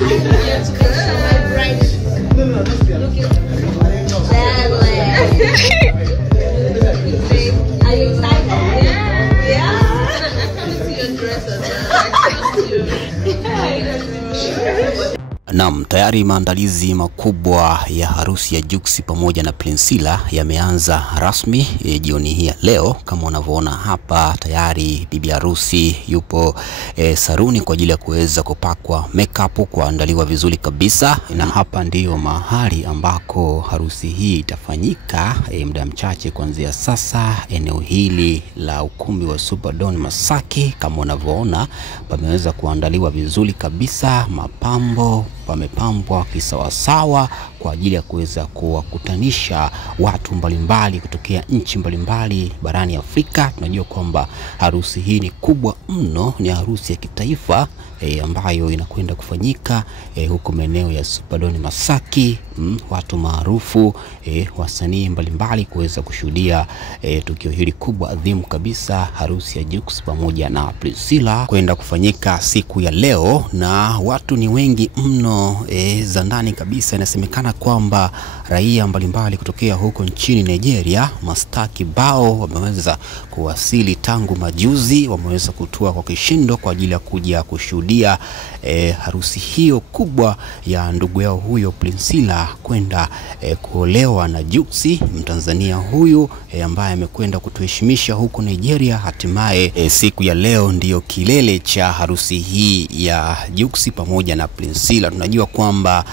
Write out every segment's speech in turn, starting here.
Are you excited? Yeah. I'm coming to your dress as well. Naam, tayari maandalizi makubwa ya harusi ya Jux pamoja na Priscilla yameanza rasmi jioni hii leo. Kama unavyoona hapa, tayari bibi harusi yupo saruni kwa ajili ya kuweza kupakwa makeup, kuandaliwa vizuri kabisa. Na hapa ndio mahali ambako harusi hii itafanyika muda mchache kuanzia sasa. Eneo hili la ukumbi wa Superdome Masaki, kama unavyoona, pameweza kuandaliwa vizuri kabisa. Mapambo pamepambwa kisawasawa kwa ajili ya kuweza kuwakutanisha watu mbalimbali kutokea nchi mbalimbali barani Afrika. Tunajua kwamba harusi hii ni kubwa mno, ni harusi ya kitaifa ambayo inakwenda kufanyika huko maeneo ya Superdome Masaki. Watu maarufu, wasanii mbalimbali kuweza kushuhudia tukio hili kubwa adhimu kabisa, harusi ya Jux pamoja na Priscilla kwenda kufanyika siku ya leo. Na watu ni wengi mno za ndani kabisa. Inasemekana kwamba raia mbalimbali kutokea huko nchini Nigeria, mastaa kibao, wameweza kuwasili tangu majuzi, wameweza kutua kwa kishindo kwa ajili ya kuja kushuhudia harusi hiyo kubwa ya ndugu yao huyo Priscilla kwenda kuolewa na Jux, Mtanzania huyu ambaye amekwenda kutuheshimisha huko Nigeria. Hatimaye siku ya leo ndiyo kilele cha harusi hii ya Jux pamoja na Priscilla. Tunajua kwamba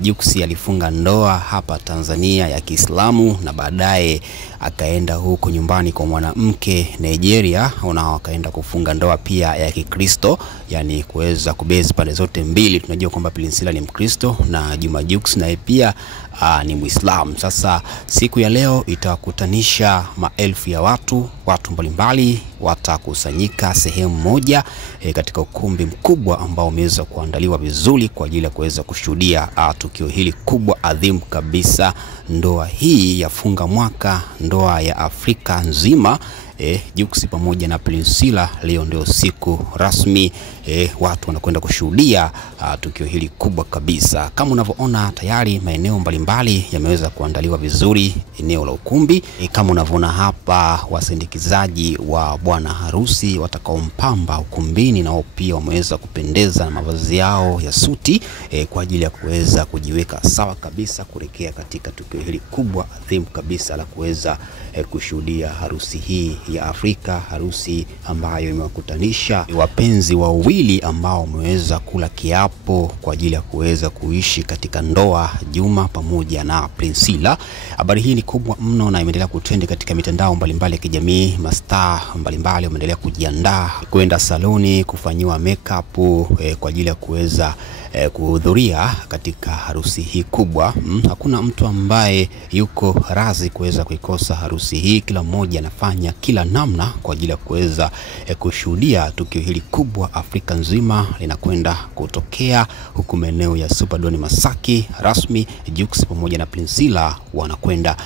Jux alifunga ndoa hapa Tanzania ya Kiislamu na baadaye akaenda huko nyumbani kwa mwanamke Nigeria, na akaenda kufunga ndoa pia ya Kikristo, yani kuweza kubezi pande zote mbili. Tunajua kwamba Priscilla ni Mkristo na Juma Jux naye pia ni Muislamu. Sasa siku ya leo itakutanisha maelfu ya watu mbalimbali watakusanyika sehemu moja katika ukumbi mkubwa ambao umeweza kuandaliwa vizuri kwa ajili ya kuweza kushuhudia tukio hili kubwa adhimu kabisa. Ndoa hii ya funga mwaka, ndoa ya Afrika nzima. Jux pamoja na Priscilla, leo ndio siku rasmi. Watu wanakwenda kushuhudia tukio hili kubwa kabisa. Kama unavyoona, tayari maeneo mbalimbali yameweza kuandaliwa vizuri eneo la ukumbi. Kama unavyoona hapa, wasindikizaji wa bwana harusi watakaompamba ukumbini nao pia wameweza kupendeza na mavazi yao ya suti kwa ajili ya kuweza kujiweka sawa kabisa kuelekea katika tukio hili kubwa adhimu kabisa la kuweza kushuhudia harusi hii ya Afrika, harusi ambayo imewakutanisha wapenzi wawili ambao wameweza kula kiapo kwa ajili ya kuweza kuishi katika ndoa, Juma pamoja na Priscilla. Habari hii ni kubwa mno na imeendelea kutrend katika mitandao mbalimbali ya kijamii. Mastaa mbalimbali wameendelea kujiandaa kwenda saloni kufanyiwa makeup kwa ajili ya kuweza kuhudhuria katika harusi hii kubwa. Hakuna mtu ambaye yuko razi kuweza kuikosa harusi hii. Kila mmoja anafanya kila namna kwa ajili ya kuweza kushuhudia tukio hili kubwa Afrika nzima linakwenda kutokea huku maeneo ya Superdome Masaki. Rasmi Jux pamoja na Priscilla wanakwenda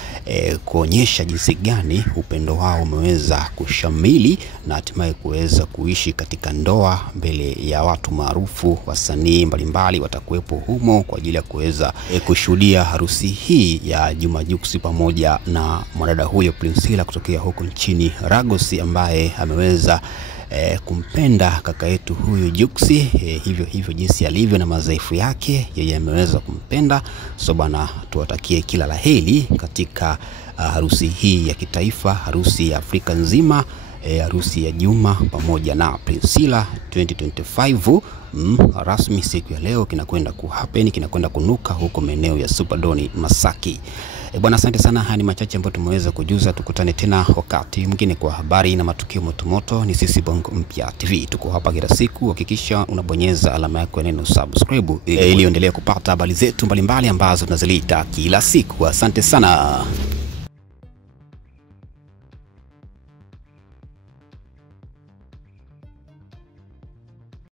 kuonyesha jinsi gani upendo wao umeweza kushamili na hatimaye kuweza kuishi katika ndoa mbele ya watu maarufu. Wasanii mbalimbali watakuwepo humo kwa ajili ya kuweza kushuhudia harusi hii ya Juma Jux pamoja na mwanadada huyo Priscilla kutokea huko nchini Lagos, ambaye ameweza kumpenda kaka yetu huyu Jux hivyo jinsi alivyo na madhaifu yake, yeye ameweza kumpenda. So bana, tuwatakie kila laheri katika harusi hii ya kitaifa, harusi ya Afrika nzima, harusi ya Juma pamoja na Priscilla 2025. Rasmi siku ya leo kinakwenda kuhappen, kinakwenda kunuka huko maeneo ya Superdome Masaki. Bwana, asante sana. Haya ni machache ambayo tumeweza kujuza. Tukutane tena wakati mwingine kwa habari na matukio motomoto. Ni sisi Bongo Mpya TV, tuko hapa kila siku. Hakikisha unabonyeza alama yako ya neno subscribe ili uendelee kupata habari zetu mbalimbali ambazo tunazileta kila siku. Asante sana.